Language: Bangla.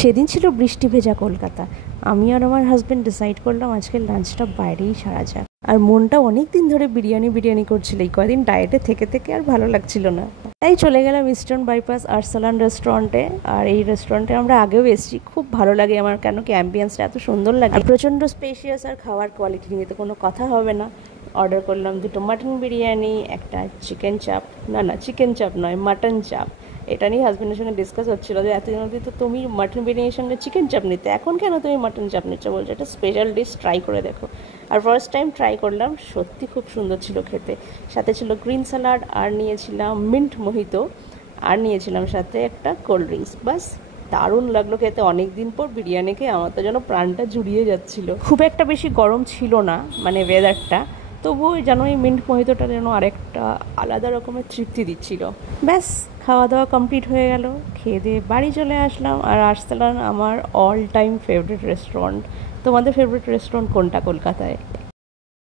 সেদিন ছিল বৃষ্টি ভেজা কলকাতা। আমি আর আমার হাজব্যান্ড ডিসাইড করলাম আজকের লাঞ্চটা বাইরেই সারা যাক। আর মনটা অনেক দিন ধরে বিরিয়ানি করছিল, এই কদিন ডায়েটে থেকে থেকে আর ভালো লাগছিল না, তাই চলে গেলাম ইস্টার্ন বাইপাস আরসালান রেস্টুরেন্টে। আর এই রেস্টুরেন্টে আমরা আগেও এসেছি, খুব ভালো লাগে আমার, কেন কি অ্যাম্বিয়েন্সটা এত সুন্দর লাগে, প্রচণ্ড স্পেশিয়াস, আর খাওয়ার কোয়ালিটি নিয়ে তো কোনো কথা হবে না। অর্ডার করলাম 2টো মাটন বিরিয়ানি, একটা চিকেন চাপ, না চিকেন চাপ নয়, মাটন চাপ। এটা নিয়ে হাজব্যান্ডের সঙ্গে ডিসকাস হচ্ছিল যে এতদিন অবধি তো তুমি মাটন বিরিয়ানির সঙ্গে চিকেন চাপ নিতে, এখন কেন তুমি মাটন চাপ নিচ্ছ? বলছো এটা স্পেশাল ডিশ, ট্রাই করে দেখো। আর ফার্স্ট টাইম ট্রাই করলাম, সত্যি খুব সুন্দর ছিল খেতে। সাথে ছিল গ্রিন স্যালাড, আর নিয়েছিলাম মিন্ট মোহিতো, আর নিয়েছিলাম সাথে একটা কোল্ড ড্রিঙ্কস। বাস দারুণ লাগলো খেতে। অনেক দিন পর বিরিয়ানি খেয়ে আমার তো যেন প্রাণটা জুড়িয়ে যাচ্ছিল। খুব একটা বেশি গরম ছিল না, মানে ওয়েদারটা, তবুও যেন এই মিন্ট মোহিতোটা যেন আরেকটা আলাদা রকমের তৃপ্তি দিচ্ছিল। ব্যাস খাওয়া দাওয়া কমপ্লিট হয়ে গেল, খেয়ে দিয়ে বাড়ি চলে আসলাম। আর আরসালান আমার অল টাইম ফেভারিট রেস্টুরেন্ট। তোমাদের ফেভারিট রেস্টুরেন্ট কোনটা কলকাতায়?